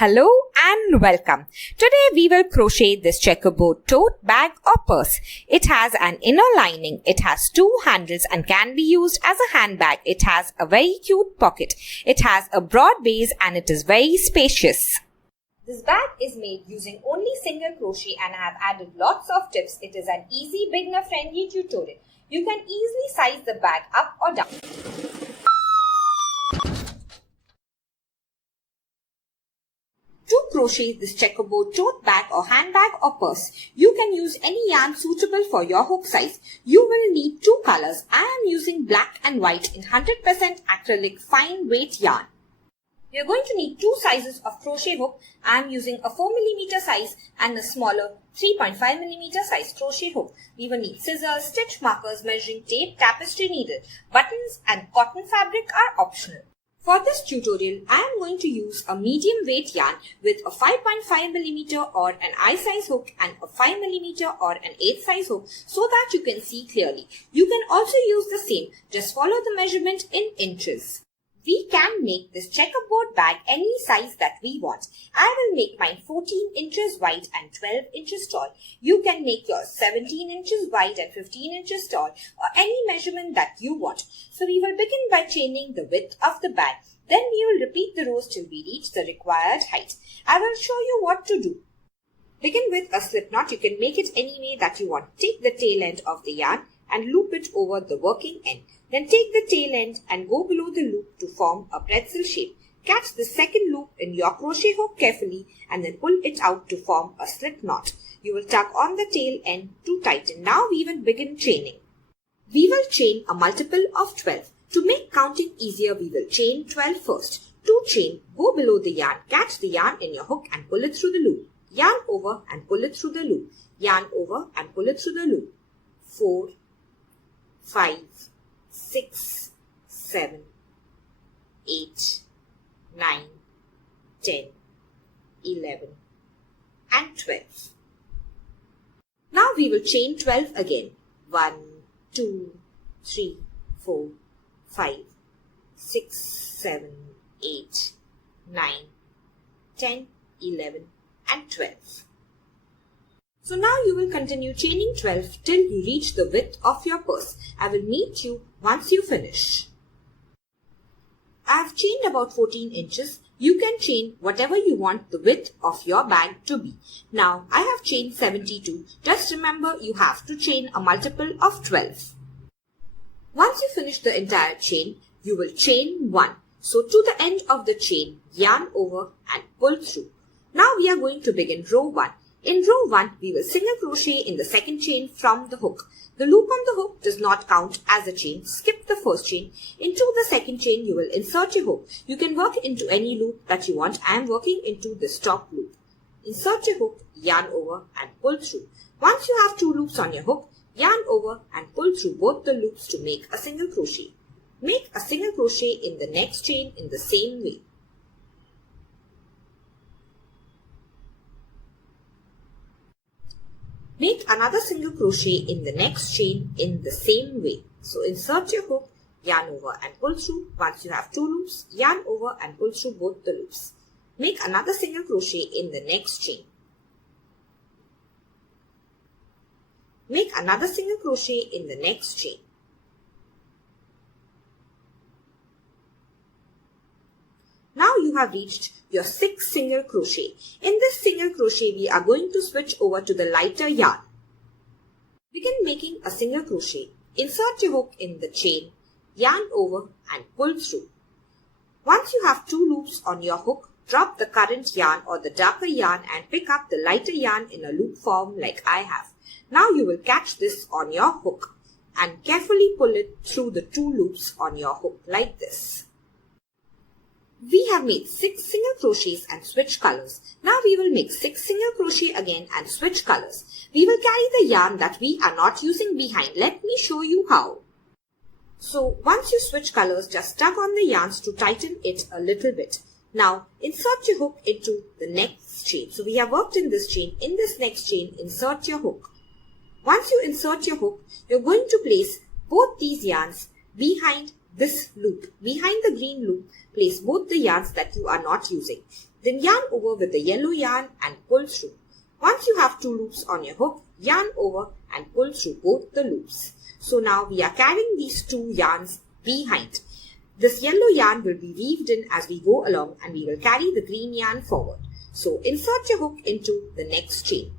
Hello and welcome. Today we will crochet this checkerboard tote, bag or purse. It has an inner lining. It has two handles and can be used as a handbag. It has a very cute pocket. It has a broad base and it is very spacious. This bag is made using only single crochet and I have added lots of tips. It is an easy beginner friendly tutorial. You can easily size the bag up or down. To crochet this checkerboard tote bag or handbag or purse, you can use any yarn suitable for your hook size. You will need two colors. I am using black and white in 100% acrylic fine weight yarn. We are going to need two sizes of crochet hook. I am using a 4mm size and a smaller 3.5mm size crochet hook. We will need scissors, stitch markers, measuring tape, tapestry needle. Buttons and cotton fabric are optional. For this tutorial, I am going to use a medium weight yarn with a 5.5mm or an eye size hook and a 5mm or an 8 size hook so that you can see clearly. You can also use the same, just follow the measurement in inches. We can make this checkerboard bag any size that we want. I will make mine 14 inches wide and 12 inches tall. You can make yours 17 inches wide and 15 inches tall or any measurement that you want. So we will begin by chaining the width of the bag. Then we will repeat the rows till we reach the required height. I will show you what to do. Begin with a slip knot. You can make it any way that you want. Take the tail end of the yarn and loop it over the working end. Then take the tail end and go below the loop to form a pretzel shape. Catch the second loop in your crochet hook carefully and then pull it out to form a slip knot. You will tug on the tail end to tighten. Now we will begin chaining. We will chain a multiple of 12. To make counting easier, we will chain 12 first. To chain, go below the yarn, catch the yarn in your hook and pull it through the loop. Yarn over and pull it through the loop. Yarn over and pull it through the loop. 4, 5, 6, 7, 8, 9, 10, 11 and 12. Now we will chain 12 again. 1, 2, 3, 4, 5, 6, 7, 8, 9, 10, 11 and 12. So now you will continue chaining 12 till you reach the width of your purse. I will meet you once you finish. I have chained about 14 inches. You can chain whatever you want the width of your bag to be. Now I have chained 72. Just remember you have to chain a multiple of 12. Once you finish the entire chain, you will chain 1. So to the end of the chain, yarn over and pull through. Now we are going to begin row 1. In row 1, we will single crochet in the second chain from the hook. The loop on the hook does not count as a chain. Skip the first chain. Into the second chain, you will insert your hook. You can work into any loop that you want. I am working into this top loop. Insert your hook, yarn over and pull through. Once you have 2 loops on your hook, yarn over and pull through both the loops to make a single crochet. Make a single crochet in the next chain in the same way. Make another single crochet in the next chain in the same way. So insert your hook, yarn over and pull through. Once you have 2 loops, yarn over and pull through both the loops. Make another single crochet in the next chain. Make another single crochet in the next chain. Now you have reached your 6th single crochet. In this single crochet, we are going to switch over to the lighter yarn. Begin making a single crochet. Insert your hook in the chain, yarn over and pull through. Once you have 2 loops on your hook, drop the current yarn or the darker yarn and pick up the lighter yarn in a loop form like I have. Now you will catch this on your hook and carefully pull it through the 2 loops on your hook like this. We have made 6 single crochets and switch colors. Now we will make 6 single crochet again and switch colors. We will carry the yarn that we are not using behind. Let me show you how. So once you switch colors, just tug on the yarns to tighten it a little bit. Now insert your hook into the next chain. So we have worked in this chain. In this next chain, insert your hook. Once you insert your hook, you're going to place both these yarns behind this loop. Behind the green loop, place both the yarns that you are not using. Then yarn over with the yellow yarn and pull through. Once you have 2 loops on your hook, yarn over and pull through both the loops. So now we are carrying these 2 yarns behind. This yellow yarn will be weaved in as we go along, and we will carry the green yarn forward. So insert your hook into the next chain.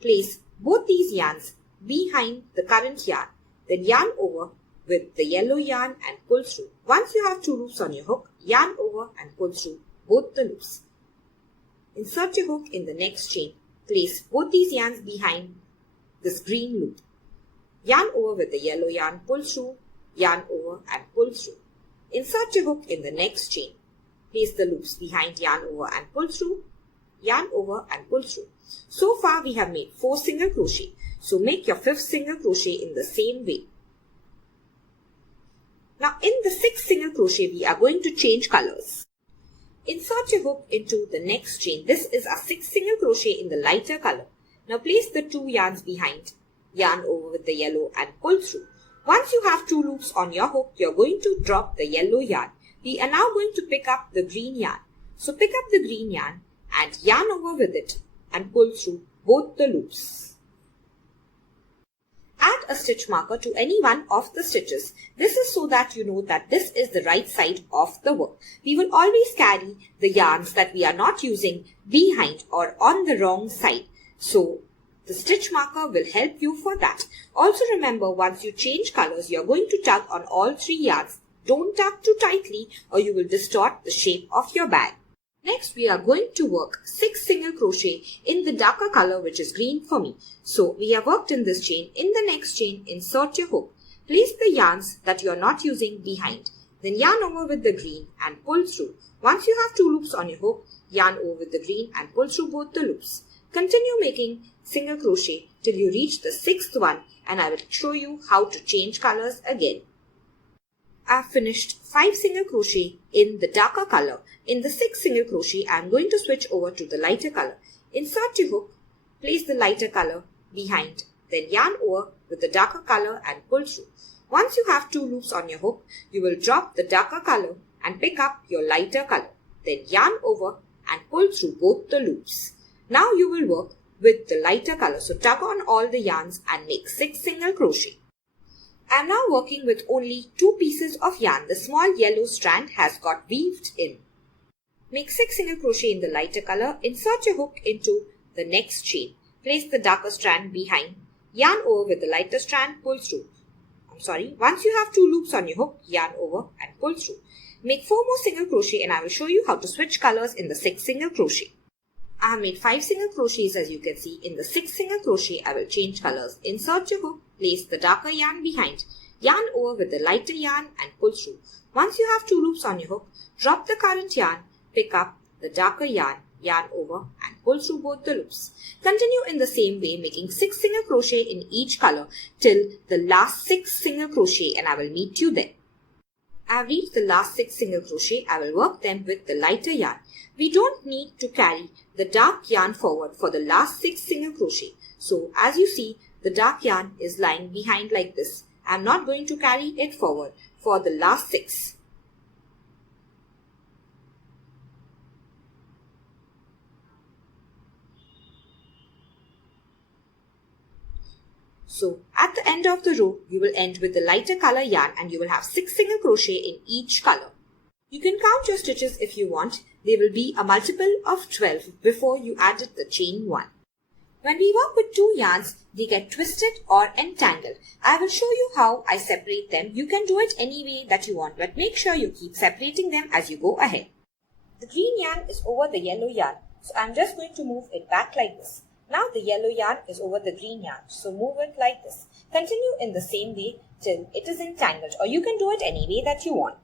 Place both these yarns behind the current yarn. Then yarn over with the yellow yarn and pull through. Once you have 2 loops on your hook, yarn over and pull through both the loops. Insert your hook in the next chain. Place both these yarns behind this green loop. Yarn over with the yellow yarn, pull through, yarn over and pull through. Insert your hook in the next chain. Place the loops behind yarn over and pull through, yarn over and pull through. So far we have made 4 single crochet. So make your 5th single crochet in the same way. Now in the 6th single crochet we are going to change colors. Insert your hook into the next chain. This is a 6th single crochet in the lighter color. Now place the 2 yarns behind, yarn over with the yellow and pull through. Once you have 2 loops on your hook, you are going to drop the yellow yarn. We are now going to pick up the green yarn. So pick up the green yarn and yarn over with it and pull through both the loops. Add a stitch marker to any one of the stitches. This is so that you know that this is the right side of the work. We will always carry the yarns that we are not using behind or on the wrong side. So the stitch marker will help you for that. Also remember, once you change colors, you are going to tug on all 3 yarns. Don't tug too tightly or you will distort the shape of your bag. Next, we are going to work 6 single crochet in the darker color, which is green for me. So we have worked in this chain. In the next chain, insert your hook. Place the yarns that you are not using behind. Then yarn over with the green and pull through. Once you have 2 loops on your hook, yarn over with the green and pull through both the loops. Continue making single crochet till you reach the 6th one, and I will show you how to change colors again. I have finished 5 single crochet in the darker color. In the 6th single crochet, I am going to switch over to the lighter color. Insert your hook, place the lighter color behind, then yarn over with the darker color and pull through. Once you have 2 loops on your hook, you will drop the darker color and pick up your lighter color. Then yarn over and pull through both the loops. Now you will work with the lighter color. So tug on all the yarns and make 6 single crochet. I am now working with only 2 pieces of yarn. The small yellow strand has got weaved in. Make 6 single crochet in the lighter color. Insert your hook into the next chain. Place the darker strand behind. Yarn over with the lighter strand, pull through. Once you have 2 loops on your hook, yarn over and pull through. Make 4 more single crochet and I will show you how to switch colors in the 6th single crochet. I have made 5 single crochets as you can see. In the 6th single crochet, I will change colors. Insert your hook, place the darker yarn behind, yarn over with the lighter yarn and pull through. Once you have 2 loops on your hook, drop the current yarn, pick up the darker yarn, yarn over and pull through both the loops. Continue in the same way, making 6 single crochet in each color till the last 6 single crochet, and I will meet you there. I have reached the last 6 single crochet. I will work them with the lighter yarn. We don't need to carry the dark yarn forward for the last 6 single crochet. So as you see, the dark yarn is lying behind like this. I am not going to carry it forward for the last 6. So at the end of the row, you will end with the lighter color yarn and you will have 6 single crochet in each color. You can count your stitches if you want. There will be a multiple of 12 before you added the chain 1. When we work with 2 yarns, they get twisted or entangled. I will show you how I separate them. You can do it any way that you want, but make sure you keep separating them as you go ahead. The green yarn is over the yellow yarn, so I am just going to move it back like this. Now the yellow yarn is over the green yarn, so move it like this. Continue in the same way till it is entangled, or you can do it any way that you want.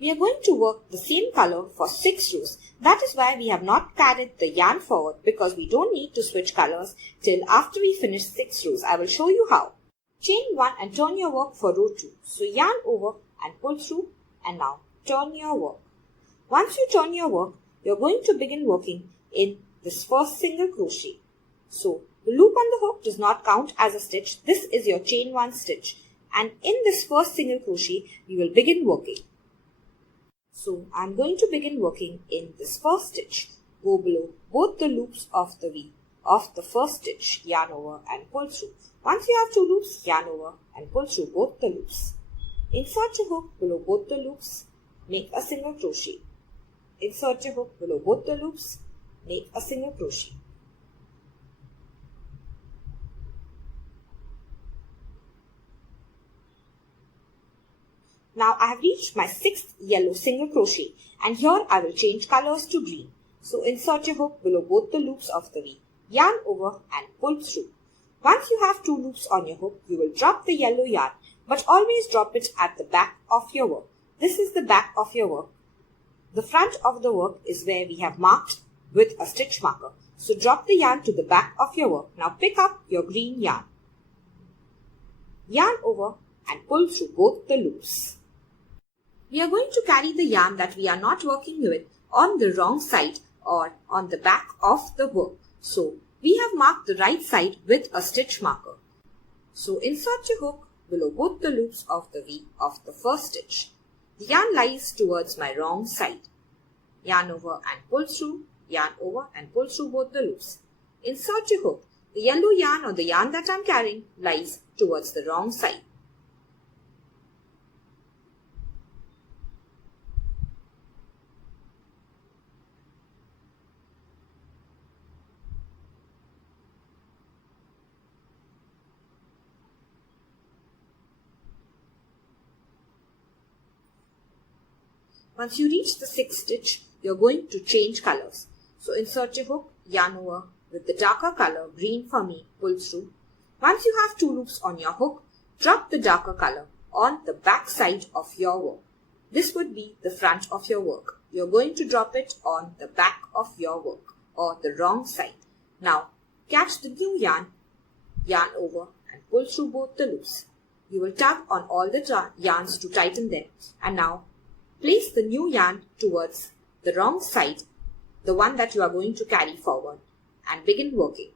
We are going to work the same color for 6 rows. That is why we have not carried the yarn forward, because we don't need to switch colors till after we finish 6 rows. I will show you how. Chain 1 and turn your work for row 2. So yarn over and pull through, and now turn your work. Once you turn your work, you are going to begin working in this first single crochet. So the loop on the hook does not count as a stitch. This is your chain 1 stitch, and in this first single crochet, you will begin working. So I'm going to begin working in this first stitch. Go below both the loops of the V of the first stitch, yarn over and pull through. Once you have 2 loops, yarn over and pull through both the loops. Insert your hook below both the loops, make a single crochet. Insert your hook below both the loops, make a single crochet. Now I have reached my 6th yellow single crochet, and here I will change colors to green. So insert your hook below both the loops of the V, yarn over and pull through. Once you have 2 loops on your hook, you will drop the yellow yarn, but always drop it at the back of your work. This is the back of your work. The front of the work is where we have marked with a stitch marker. So drop the yarn to the back of your work. Now pick up your green yarn. Yarn over and pull through both the loops. We are going to carry the yarn that we are not working with on the wrong side or on the back of the work. So we have marked the right side with a stitch marker. So insert your hook below both the loops of the V of the first stitch. The yarn lies towards my wrong side. Yarn over and pull through, yarn over and pull through both the loops. Insert your hook. The yellow yarn or the yarn that I am carrying lies towards the wrong side. Once you reach the 6th stitch, you are going to change colors. So insert your hook, yarn over with the darker color, green for me, pull through. Once you have 2 loops on your hook, drop the darker color on the back side of your work. This would be the front of your work. You are going to drop it on the back of your work or the wrong side. Now catch the new yarn, yarn over and pull through both the loops. You will tug on all the yarns to tighten them, and now place the new yarn towards the wrong side, the one that you are going to carry forward, and begin working.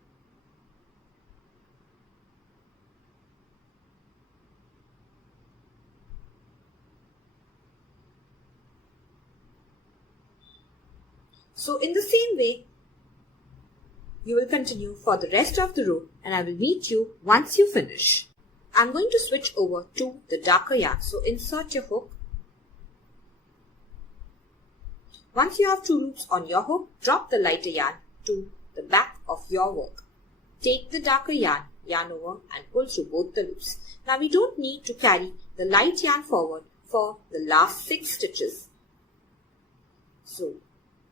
So in the same way, you will continue for the rest of the row, and I will meet you once you finish. I am going to switch over to the darker yarn. So insert your hook. Once you have 2 loops on your hook, drop the lighter yarn to the back of your work. Take the darker yarn, yarn over and pull through both the loops. Now we don't need to carry the light yarn forward for the last 6 stitches. So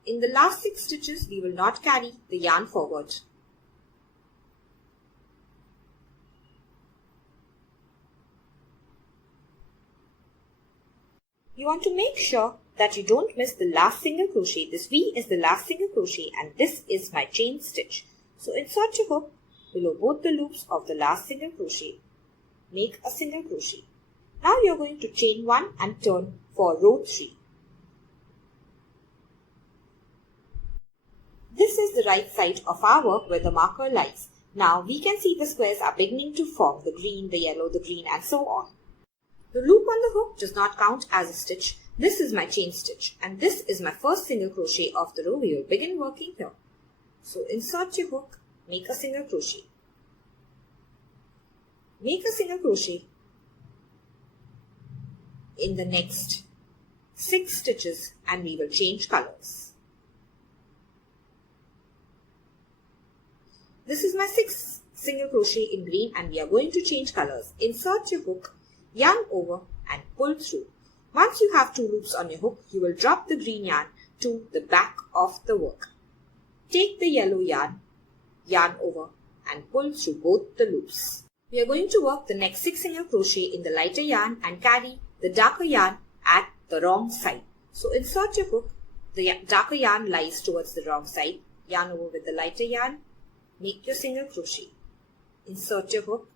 in the last 6 stitches, we will not carry the yarn forward. You want to make sure that you don't miss the last single crochet. This V is the last single crochet and this is my chain stitch. So insert your hook below both the loops of the last single crochet. Make a single crochet. Now you are going to chain 1 and turn for row 3. This is the right side of our work where the marker lies. Now we can see the squares are beginning to form, the green, the yellow, the green, and so on. The loop on the hook does not count as a stitch. This is my chain stitch and this is my first single crochet of the row. We will begin working here. So insert your hook, make a single crochet. Make a single crochet in the next 6 stitches and we will change colors. This is my 6th single crochet in green and we are going to change colors. Insert your hook, yarn over and pull through. Once you have 2 loops on your hook, you will drop the green yarn to the back of the work. Take the yellow yarn, yarn over and pull through both the loops. We are going to work the next 6 single crochet in the lighter yarn and carry the darker yarn at the wrong side. So insert your hook, the darker yarn lies towards the wrong side, yarn over with the lighter yarn, make your single crochet. Insert your hook,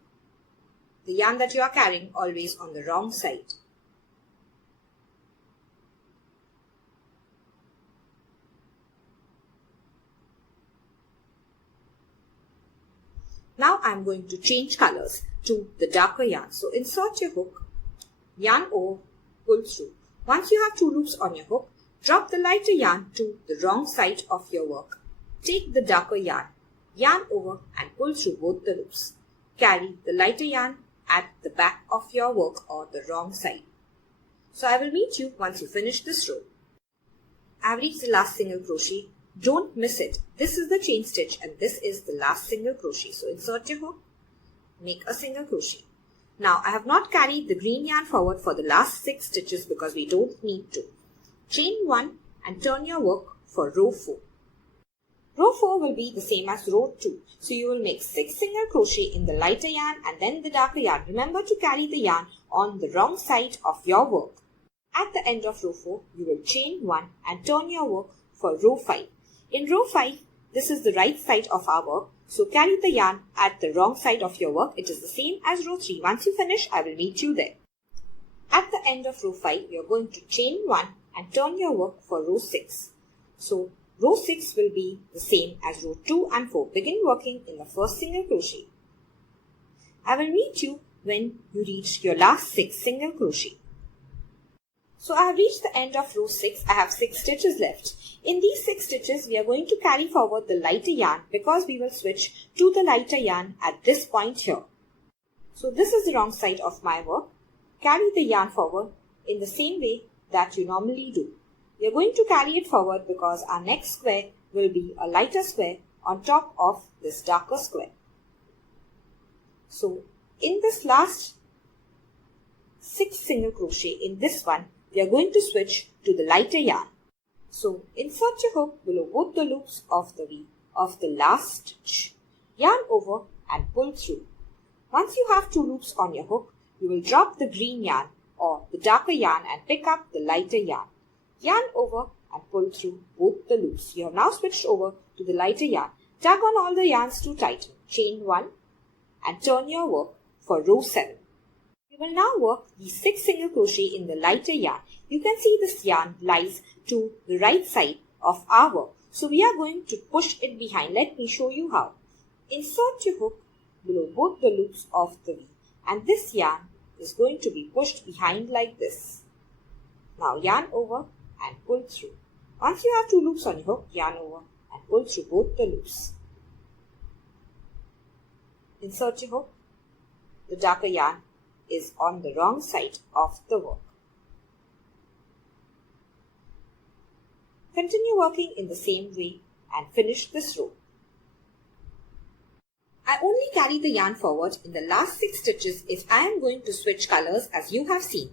the yarn that you are carrying always on the wrong side. Now I am going to change colors to the darker yarn. So insert your hook, yarn over, pull through. Once you have 2 loops on your hook, drop the lighter yarn to the wrong side of your work. Take the darker yarn, yarn over and pull through both the loops. Carry the lighter yarn at the back of your work or the wrong side. So I will meet you once you finish this row. I have reached the last single crochet. Don't miss it. This is the chain stitch and this is the last single crochet. So insert your hook, make a single crochet. Now I have not carried the green yarn forward for the last 6 stitches because we don't need to. Chain 1 and turn your work for row 4. Row 4 will be the same as row 2. So you will make 6 single crochet in the lighter yarn and then the darker yarn. Remember to carry the yarn on the wrong side of your work. At the end of row 4, you will chain 1 and turn your work for row 5. In row 5, this is the right side of our work. So carry the yarn at the wrong side of your work. It is the same as row 3. Once you finish, I will meet you there. At the end of row 5, you are going to chain 1 and turn your work for row 6. So row 6 will be the same as row 2 and 4. Begin working in the first single crochet. I will meet you when you reach your last 6 single crochet. So I have reached the end of row 6. I have 6 stitches left. In these 6 stitches, we are going to carry forward the lighter yarn because we will switch to the lighter yarn at this point here. So this is the wrong side of my work. Carry the yarn forward in the same way that you normally do. We are going to carry it forward because our next square will be a lighter square on top of this darker square. So in this last 6 single crochet in this one, we are going to switch to the lighter yarn. So insert your hook below both the loops of the V of the last stitch. Yarn over and pull through. Once you have 2 loops on your hook, you will drop the green yarn or the darker yarn and pick up the lighter yarn. Yarn over and pull through both the loops. You have now switched over to the lighter yarn. Tug on all the yarns to tighten. Chain 1 and turn your work for row 7. We will now work the 6 single crochet in the lighter yarn. You can see this yarn lies to the right side of our work. So we are going to push it behind. Let me show you how. Insert your hook below both the loops of the V and this yarn is going to be pushed behind like this. Now yarn over and pull through. Once you have 2 loops on your hook, yarn over and pull through both the loops. Insert your hook. The darker yarn is on the wrong side of the work. Continue working in the same way and finish this row. I only carry the yarn forward in the last 6 stitches if I am going to switch colors as you have seen.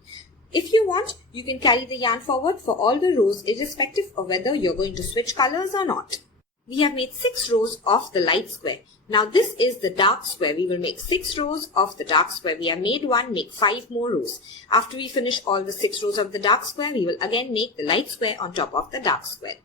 If you want, you can carry the yarn forward for all the rows irrespective of whether you're going to switch colors or not. We have made 6 rows of the light square. Now this is the dark square. We will make 6 rows of the dark square. We have made 1, make 5 more rows. After we finish all the 6 rows of the dark square, we will again make the light square on top of the dark square.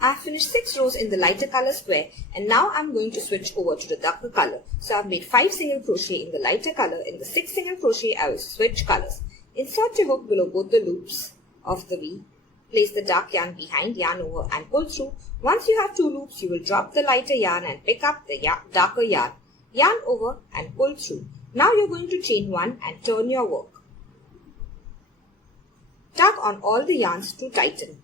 I have finished 6 rows in the lighter color square and now I am going to switch over to the darker color. So I have made 5 single crochet in the lighter color. In the 6 single crochet, I will switch colors. Insert your hook below both the loops of the V. Place the dark yarn behind, yarn over and pull through. Once you have 2 loops, you will drop the lighter yarn and pick up the darker yarn. Yarn over and pull through. Now you're going to chain 1 and turn your work. Tug on all the yarns to tighten.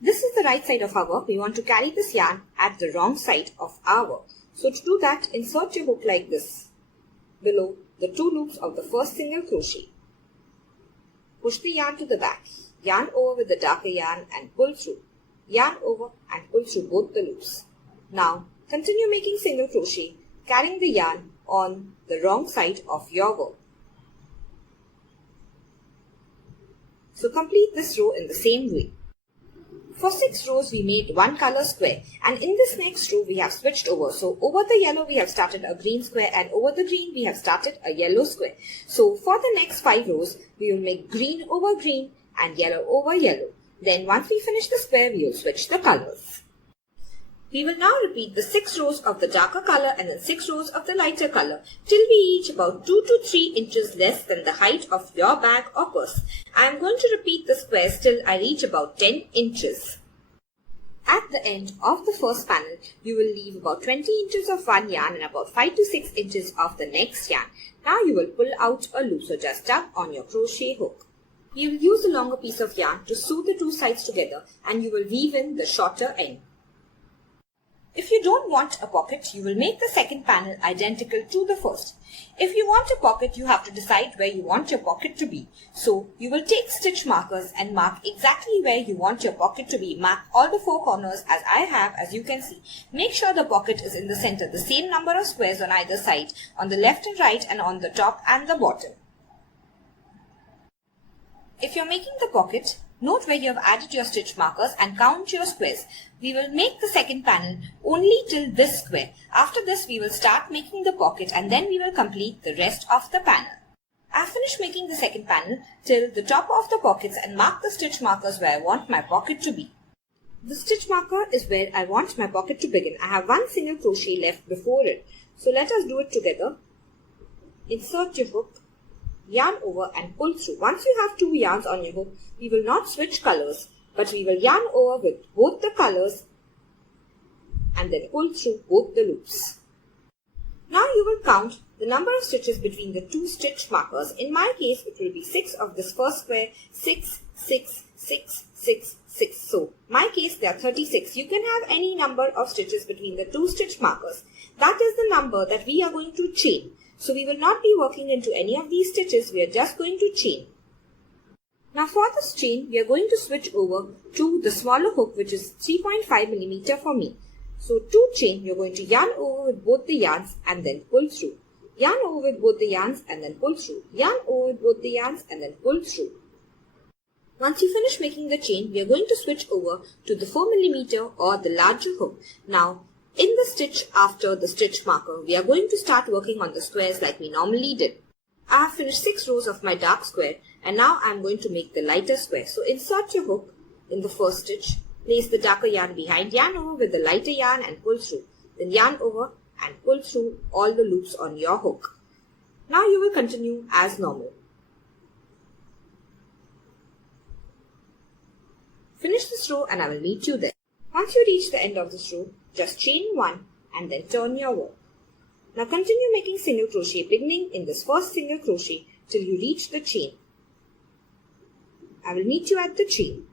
This is the right side of our work. We want to carry this yarn at the wrong side of our work. So to do that, insert your hook like this below the 2 loops of the first single crochet. Push the yarn to the back. Yarn over with the darker yarn and pull through. Yarn over and pull through both the loops. Now continue making single crochet, carrying the yarn on the wrong side of your work. So complete this row in the same way. For 6 rows, we made 1 color square, and in this next row, we have switched over. So over the yellow, we have started a green square, and over the green, we have started a yellow square. So for the next 5 rows, we will make green over green and yellow over yellow. Then once we finish the square, we will switch the colors. We will now repeat the 6 rows of the darker color and then 6 rows of the lighter color till we reach about 2 to 3 inches less than the height of your bag or purse. I am going to repeat the squares till I reach about 10 inches. At the end of the first panel, you will leave about 20 inches of one yarn and about 5 to 6 inches of the next yarn. Now you will pull out a loop, so just tug on your crochet hook. We will use a longer piece of yarn to sew the two sides together, and you will weave in the shorter end. If you don't want a pocket, you will make the second panel identical to the first. If you want a pocket, you have to decide where you want your pocket to be. So, you will take stitch markers and mark exactly where you want your pocket to be. Mark all the four corners as I have, as you can see. Make sure the pocket is in the center, the same number of squares on either side, on the left and right, and on the top and the bottom. If you're making the pocket, note where you have added your stitch markers and count your squares. We will make the second panel only till this square. After this, we will start making the pocket and then we will complete the rest of the panel. I have finished making the second panel till the top of the pockets and mark the stitch markers where I want my pocket to be. The stitch marker is where I want my pocket to begin. I have one single crochet left before it. So let us do it together. Insert your hook, yarn over and pull through. Once you have two yarns on your hook, we will not switch colors, but we will yarn over with both the colors and then pull through both the loops. Now you will count the number of stitches between the two stitch markers. In my case, it will be 6 of this first square, 6, 6, 6, 6, 6. So, my case, there are 36. You can have any number of stitches between the two stitch markers. That is the number that we are going to chain. So we will not be working into any of these stitches, we are just going to chain. Now for this chain, we are going to switch over to the smaller hook, which is 3.5mm for me. So to chain, you are going to yarn over with both the yarns and then pull through. Yarn over with both the yarns and then pull through. Yarn over with both the yarns and then pull through. Once you finish making the chain, we are going to switch over to the 4mm or the larger hook. Now, in the stitch after the stitch marker, we are going to start working on the squares like we normally did. I have finished 6 rows of my dark square and now I am going to make the lighter square. So insert your hook in the first stitch, place the darker yarn behind, yarn over with the lighter yarn and pull through. Then yarn over and pull through all the loops on your hook. Now you will continue as normal. Finish this row and I will meet you there. Once you reach the end of this row, just chain 1 and then turn your work. Now continue making single crochet beginning in this first single crochet till you reach the chain. I will meet you at the chain.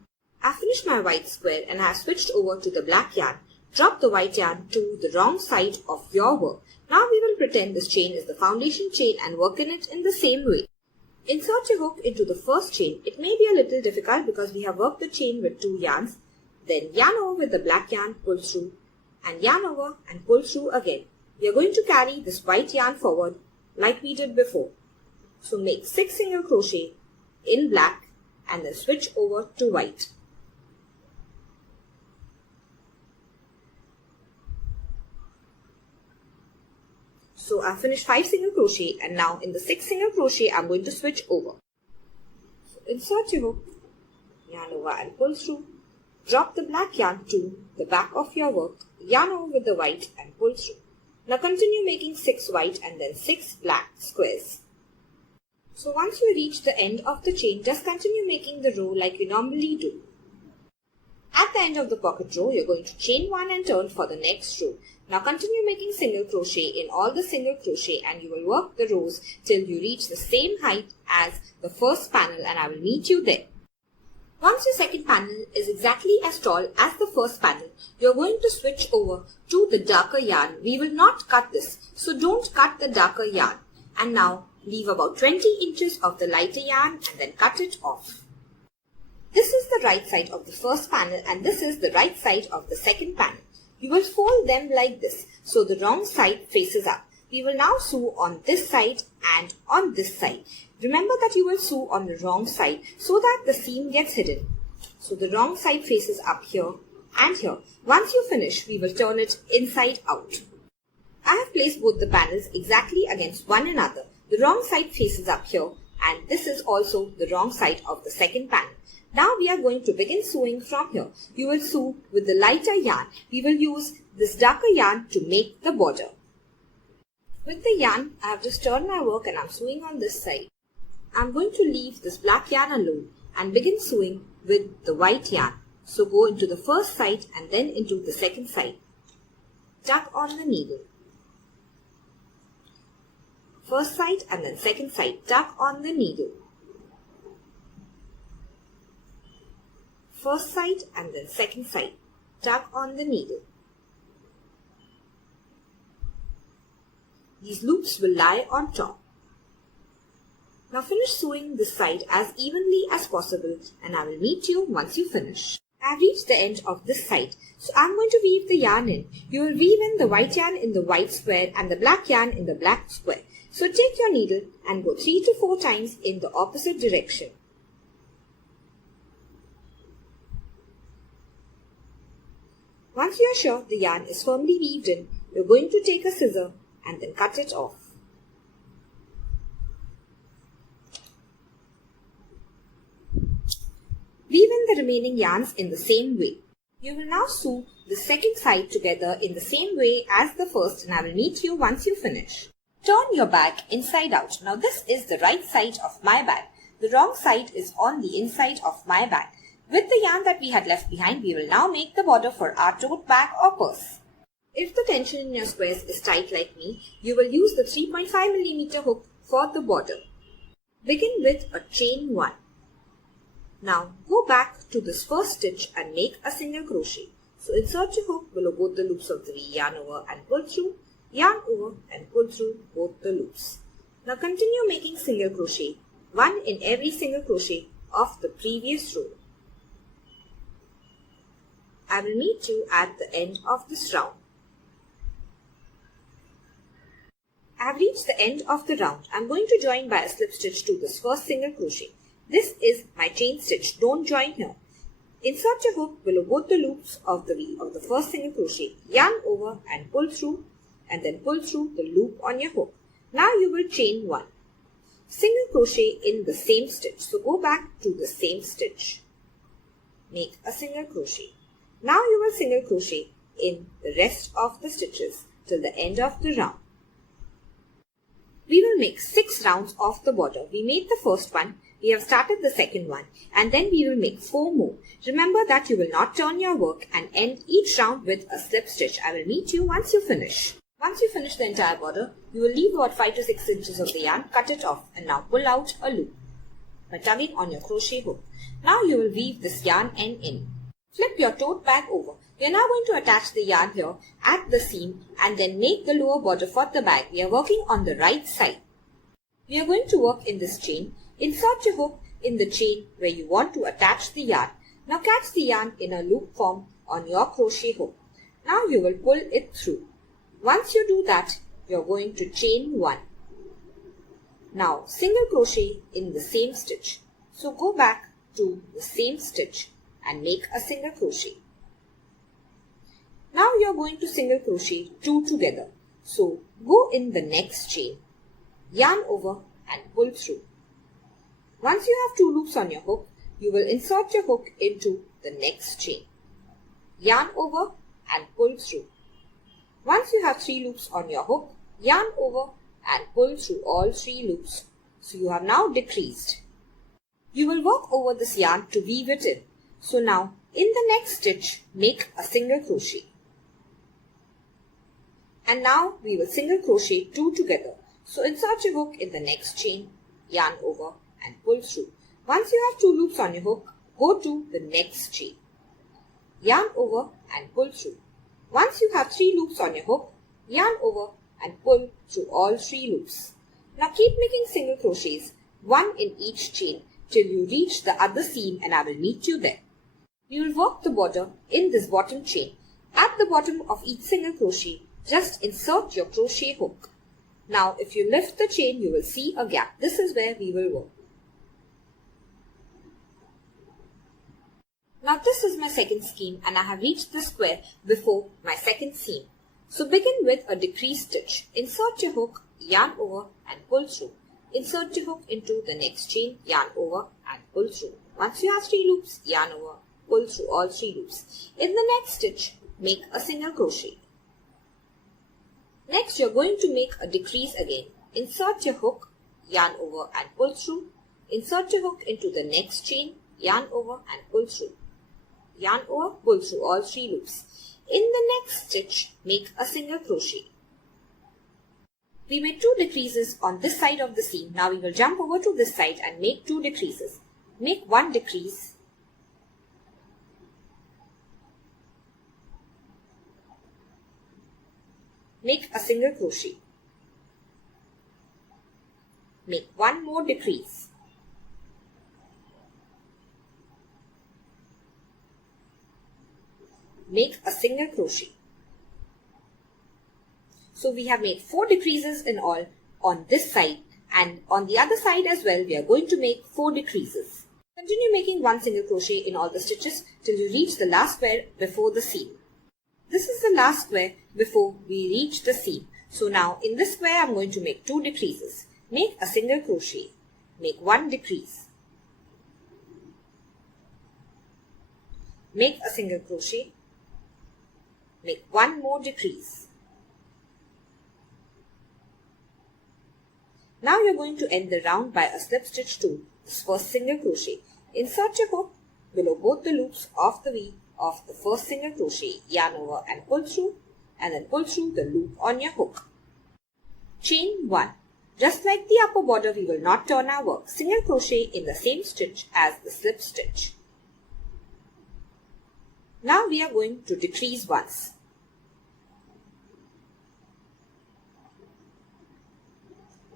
I have finished my white square and I have switched over to the black yarn. Drop the white yarn to the wrong side of your work. Now we will pretend this chain is the foundation chain and work in it in the same way. Insert your hook into the first chain. It may be a little difficult because we have worked the chain with 2 yarns. Then yarn over with the black yarn, pull through, and yarn over and pull through again. We are going to carry this white yarn forward like we did before. So make 6 single crochet in black and then switch over to white. So I finished 5 single crochet and now in the 6th single crochet I am going to switch over. So insert your hook, yarn over and pull through. Drop the black yarn to the back of your work, yarn over with the white and pull through. Now continue making 6 white and then 6 black squares. So once you reach the end of the chain, just continue making the row like you normally do. At the end of the pocket row, you're going to chain 1 and turn for the next row. Now continue making single crochet in all the single crochet and you will work the rows till you reach the same height as the first panel and I will meet you there. Once your second panel is exactly as tall as the first panel, you're going to switch over to the darker yarn. We will not cut this, so don't cut the darker yarn. And now leave about 20 inches of the lighter yarn and then cut it off. This is the right side of the first panel and this is the right side of the second panel. You will fold them like this, so the wrong side faces up. We will now sew on this side and on this side. Remember that you will sew on the wrong side so that the seam gets hidden. So the wrong side faces up here and here. Once you finish, we will turn it inside out. I have placed both the panels exactly against one another. The wrong side faces up here and this is also the wrong side of the second panel. Now we are going to begin sewing from here. You will sew with the lighter yarn. We will use this darker yarn to make the border. With the yarn, I have just turned my work and I am sewing on this side. I am going to leave this black yarn alone and begin sewing with the white yarn. So go into the first side and then into the second side. Tuck on the needle. First side and then second side. Tuck on the needle. first side and then second side. Tug on the needle. These loops will lie on top. Now finish sewing this side as evenly as possible and I will meet you once you finish. I have reached the end of this side, so I am going to weave the yarn in. You will weave in the white yarn in the white square and the black yarn in the black square. So take your needle and go 3 to 4 times in the opposite direction. Once you are sure the yarn is firmly weaved in, you are going to take a scissor and then cut it off. Weave in the remaining yarns in the same way. You will now sew the second side together in the same way as the first and I will meet you once you finish. Turn your bag inside out. Now this is the right side of my bag. The wrong side is on the inside of my bag. With the yarn that we had left behind, we will now make the border for our tote bag or purse. If the tension in your squares is tight like me, you will use the 3.5mm hook for the border. Begin with a chain 1. Now go back to this first stitch and make a single crochet. So insert your hook below both the loops of the V, yarn over and pull through, yarn over and pull through both the loops. Now continue making single crochet, 1 in every single crochet of the previous row. I will meet you at the end of this round. I have reached the end of the round. I am going to join by a slip stitch to this first single crochet. This is my chain stitch. Don't join here. Insert your hook below both the loops of the V of the first single crochet, yarn over and pull through and then pull through the loop on your hook. Now you will chain 1. Single crochet in the same stitch. So go back to the same stitch. Make a single crochet. Now you will single crochet in the rest of the stitches till the end of the round. We will make 6 rounds of the border. We made the first one, we have started the second one, and then we will make 4 more. Remember that you will not turn your work and end each round with a slip stitch. I will meet you once you finish. Once you finish the entire border, you will leave about 5 to 6 inches of the yarn, cut it off and now pull out a loop by tugging on your crochet hook. Now you will weave this yarn end in. Flip your tote bag over. We are now going to attach the yarn here at the seam and then make the lower border for the bag. We are working on the right side. We are going to work in this chain. Insert your hook in the chain where you want to attach the yarn. Now catch the yarn in a loop form on your crochet hook. Now you will pull it through. Once you do that, you are going to chain 1. Now single crochet in the same stitch. So go back to the same stitch and make a single crochet. Now you are going to single crochet 2 together. So go in the next chain, yarn over and pull through. Once you have 2 loops on your hook, you will insert your hook into the next chain, yarn over and pull through. Once you have 3 loops on your hook, yarn over and pull through all 3 loops. So you have now decreased. You will work over this yarn to weave it in. So now in the next stitch, make a single crochet. And now we will single crochet 2 together. So insert your hook in the next chain, yarn over and pull through. Once you have 2 loops on your hook, go to the next chain, yarn over and pull through. Once you have 3 loops on your hook, yarn over and pull through all 3 loops. Now keep making single crochets, 1 in each chain till you reach the other seam and I will meet you there. We will work the border in this bottom chain. At the bottom of each single crochet, just insert your crochet hook. Now if you lift the chain, you will see a gap. This is where we will work. Now this is my second skein and I have reached the square before my second seam. So begin with a decreased stitch. Insert your hook, yarn over and pull through. Insert your hook into the next chain, yarn over and pull through. Once you have 3 loops, yarn over, pull through all 3 loops. In the next stitch, make a single crochet. Next, you are going to make a decrease again. Insert your hook, yarn over and pull through. Insert your hook into the next chain, yarn over and pull through. Yarn over, pull through all 3 loops. In the next stitch, make a single crochet. We made 2 decreases on this side of the seam. Now we will jump over to this side and make 2 decreases. Make 1 decrease make a single crochet. Make one more decrease. Make a single crochet. So we have made 4 decreases in all on this side, and on the other side as well we are going to make 4 decreases. Continue making 1 single crochet in all the stitches till you reach the last square before the seam. This is the last square before we reach the seam. So now in this square I am going to make 2 decreases. Make a single crochet. Make 1 decrease. Make a single crochet. Make 1 more decrease. Now you are going to end the round by a slip stitch to this first single crochet. Insert your hook below both the loops of the V of the first single crochet, yarn over and pull through, and then pull through the loop on your hook. Chain 1. Just like the upper border, we will not turn our work. Single crochet in the same stitch as the slip stitch. Now we are going to decrease once.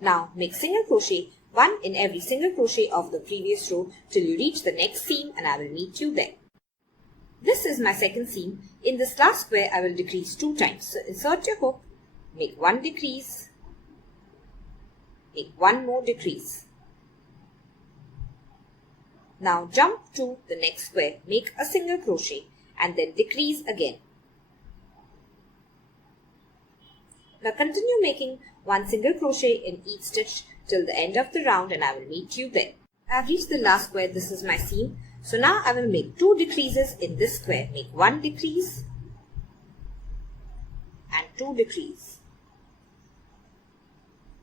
Now make single crochet 1 in every single crochet of the previous row till you reach the next seam, and I will meet you there. This is my second seam. In this last square I will decrease 2 times. So insert your hook, make 1 decrease, make 1 more decrease. Now jump to the next square, make a single crochet and then decrease again. Now continue making 1 single crochet in each stitch till the end of the round, and I will meet you there. I have reached the last square. This is my seam. So now I will make 2 decreases in this square. Make 1 decrease and 2 decrease.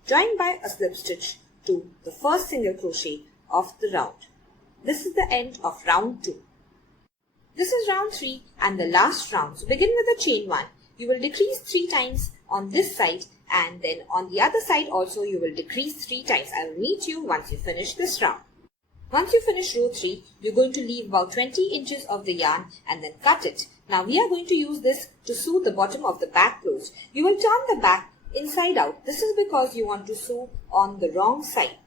Join by a slip stitch to the first single crochet of the round. This is the end of round 2. This is round 3 and the last round. So begin with a chain 1. You will decrease 3 times on this side, and then on the other side also you will decrease 3 times. I will meet you once you finish this round. Once you finish row 3, you're going to leave about 20 inches of the yarn and then cut it. Now we are going to use this to sew the bottom of the bag closed. You will turn the bag inside out. This is because you want to sew on the wrong side.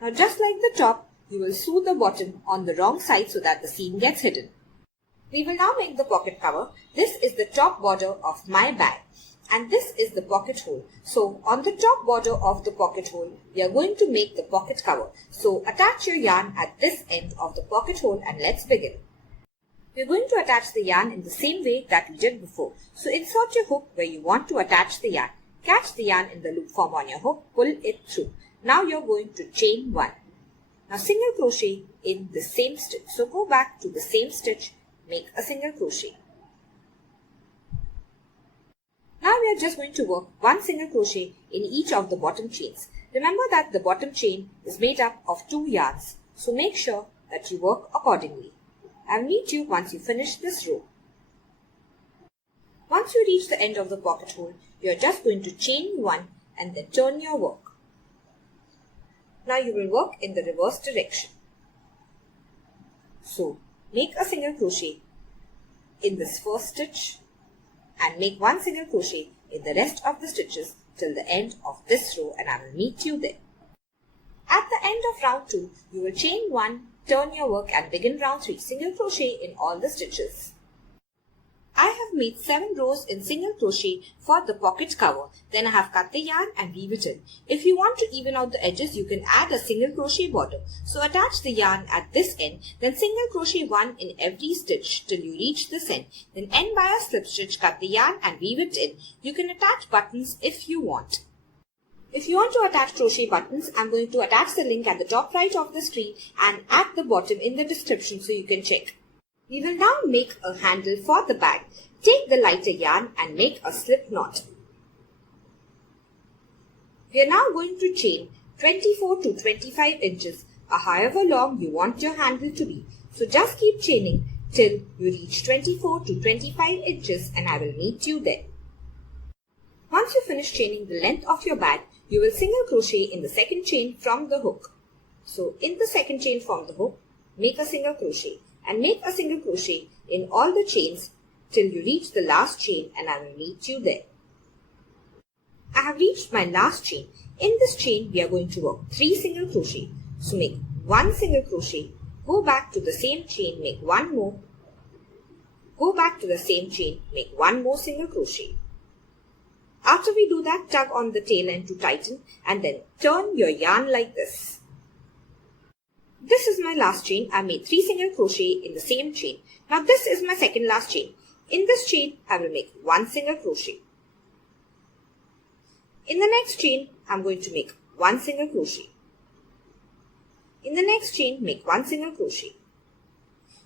Now just like the top, you will sew the bottom on the wrong side so that the seam gets hidden. We will now make the pocket cover. This is the top border of my bag, and this is the pocket hole. So on the top border of the pocket hole, we are going to make the pocket cover. So attach your yarn at this end of the pocket hole and let's begin. We are going to attach the yarn in the same way that we did before. So insert your hook where you want to attach the yarn. Catch the yarn in the loop form on your hook, pull it through. Now you are going to chain 1. Now single crochet in the same stitch. So go back to the same stitch. Make a single crochet. Now we are just going to work 1 single crochet in each of the bottom chains. Remember that the bottom chain is made up of 2 yarns, so make sure that you work accordingly. I will meet you once you finish this row. Once you reach the end of the pocket hole, you are just going to chain 1 and then turn your work. Now you will work in the reverse direction. So make a single crochet in this first stitch and make 1 single crochet in the rest of the stitches till the end of this row, and I will meet you there. At the end of round 2, you will chain 1, turn your work and begin round 3. Single crochet in all the stitches. I have made 7 rows in single crochet for the pocket cover. Then I have cut the yarn and weave it in. If you want to even out the edges, you can add a single crochet border. So attach the yarn at this end, then single crochet 1 in every stitch till you reach this end. Then end by a slip stitch, cut the yarn and weave it in. You can attach buttons if you want. If you want to attach crochet buttons, I'm going to attach the link at the top right of the screen and at the bottom in the description so you can check. We will now make a handle for the bag. Take the lighter yarn and make a slip knot. We are now going to chain 24 to 25 inches, or however long you want your handle to be. So just keep chaining till you reach 24 to 25 inches and I will meet you there. Once you finish chaining the length of your bag, you will single crochet in the second chain from the hook. So in the second chain from the hook, make a single crochet and make a single crochet in all the chains till you reach the last chain, and I will meet you there. I have reached my last chain. In this chain, we are going to work 3 single crochet. So make 1 single crochet, go back to the same chain, make 1 more, go back to the same chain, make 1 more single crochet. After we do that, tug on the tail end to tighten and then turn your yarn like this. This is my last chain. I made 3 single crochet in the same chain. Now this is my second last chain. In this chain, I will make 1 single crochet. In the next chain, I am going to make 1 single crochet. In the next chain, make 1 single crochet.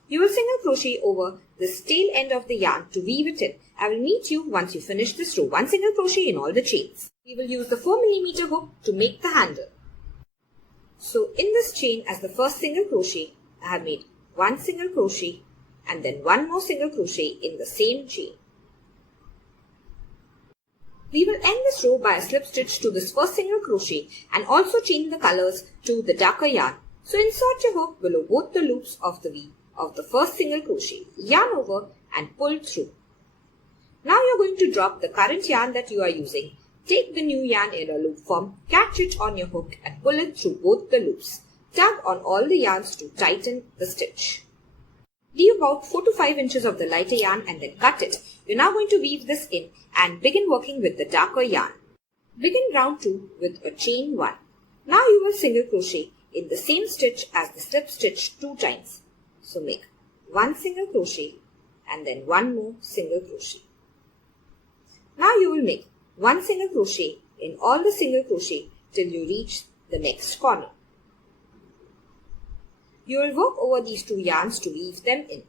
You will single crochet over this tail end of the yarn to weave it in. I will meet you once you finish this row. 1 single crochet in all the chains. We will use the 4mm hook to make the handle. So in this chain, as the first single crochet, I have made 1 single crochet and then 1 more single crochet in the same chain. We will end this row by a slip stitch to this first single crochet and also change the colors to the darker yarn. So insert your hook below both the loops of the V of the first single crochet, yarn over and pull through. Now you are going to drop the current yarn that you are using. Take the new yarn in a loop form, catch it on your hook and pull it through both the loops. Tug on all the yarns to tighten the stitch. Leave about 4 to 5 inches of the lighter yarn and then cut it. You are now going to weave this in and begin working with the darker yarn. Begin round 2 with a chain 1. Now you will single crochet in the same stitch as the slip stitch 2 times. So make 1 single crochet and then 1 more single crochet. Now you will make 1 single crochet in all the single crochet till you reach the next corner. You will work over these 2 yarns to weave them in.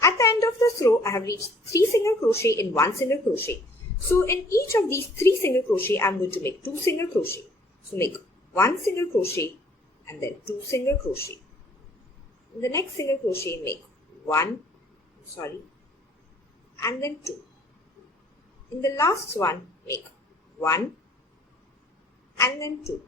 At the end of this row, I have reached 3 single crochet in 1 single crochet. So in each of these 3 single crochet, I am going to make 2 single crochet. So make 1 single crochet and then 2 single crochet. In the next single crochet, make 1, and then 2. In the last one, make 1 and then 2.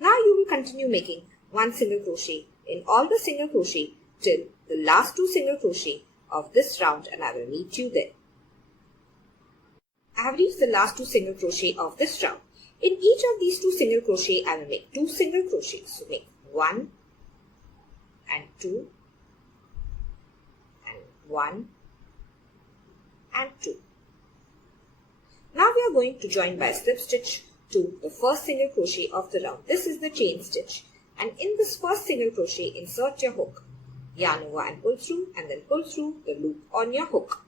Now you will continue making 1 single crochet in all the single crochet till the last 2 single crochet of this round, and I will meet you there. I have reached the last 2 single crochet of this round. In each of these 2 single crochet, I will make 2 single crochets. So make 1 and 2 and 1 and 2. Now we are going to join by a slip stitch to the first single crochet of the round. This is the chain stitch, and in this first single crochet, insert your hook, yarn over and pull through, and then pull through the loop on your hook.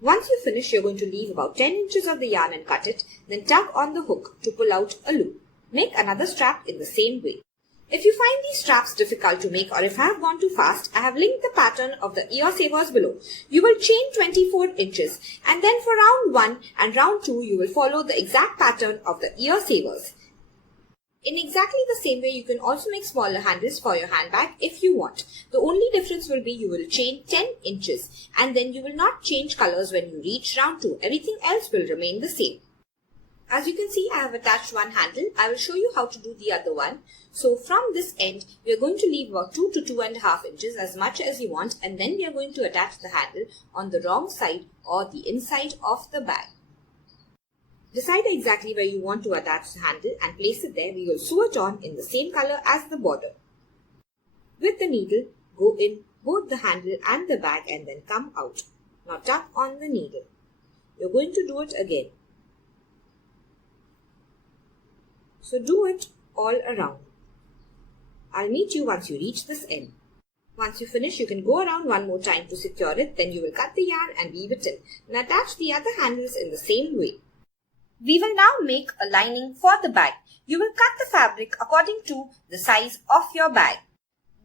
Once you finish, you're going to leave about 10 inches of the yarn and cut it, then tug on the hook to pull out a loop. Make another strap in the same way. If you find these straps difficult to make, or if I have gone too fast, I have linked the pattern of the ear savers below. You will chain 24 inches, and then for round 1 and round 2, you will follow the exact pattern of the ear savers. In exactly the same way, you can also make smaller handles for your handbag if you want. The only difference will be you will chain 10 inches, and then you will not change colors when you reach round 2. Everything else will remain the same. As you can see, I have attached one handle. I will show you how to do the other one. So from this end, we are going to leave about 2 to 2.5 inches, as much as you want, and then we are going to attach the handle on the wrong side or the inside of the bag. Decide exactly where you want to attach the handle and place it there. We will sew it on in the same color as the border. With the needle, go in both the handle and the bag and then come out. Now tug on the needle. You're going to do it again. So do it all around. I'll meet you once you reach this end. Once you finish, you can go around one more time to secure it. Then you will cut the yarn and weave it in. And attach the other handles in the same way. We will now make a lining for the bag. You will cut the fabric according to the size of your bag.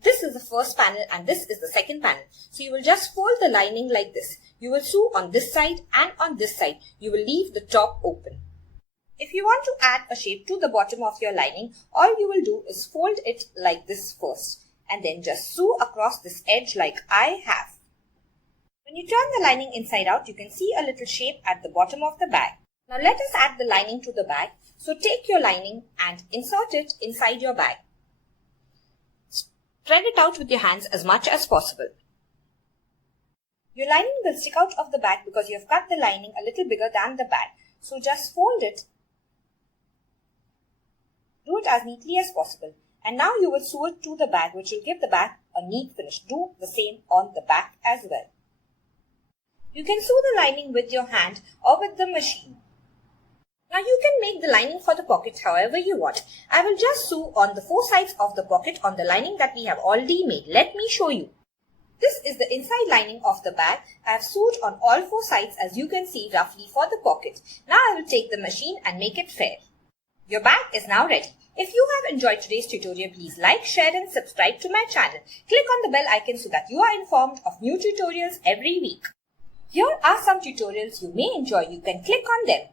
This is the first panel and this is the second panel. So you will just fold the lining like this. You will sew on this side and on this side. You will leave the top open. If you want to add a shape to the bottom of your lining, all you will do is fold it like this first and then just sew across this edge like I have. When you turn the lining inside out, you can see a little shape at the bottom of the bag. Now let us add the lining to the bag. So take your lining and insert it inside your bag. Spread it out with your hands as much as possible. Your lining will stick out of the bag because you have cut the lining a little bigger than the bag. So just fold it. Do it as neatly as possible. And now you will sew it to the bag, which will give the bag a neat finish. Do the same on the back as well. You can sew the lining with your hand or with the machine. Now you can make the lining for the pocket however you want. I will just sew on the 4 sides of the pocket on the lining that we have already made. Let me show you. This is the inside lining of the bag. I have sewed on all 4 sides as you can see roughly for the pocket. Now I will take the machine and make it fair. Your bag is now ready. If you have enjoyed today's tutorial, please like, share and subscribe to my channel. Click on the bell icon so that you are informed of new tutorials every week. Here are some tutorials you may enjoy. You can click on them.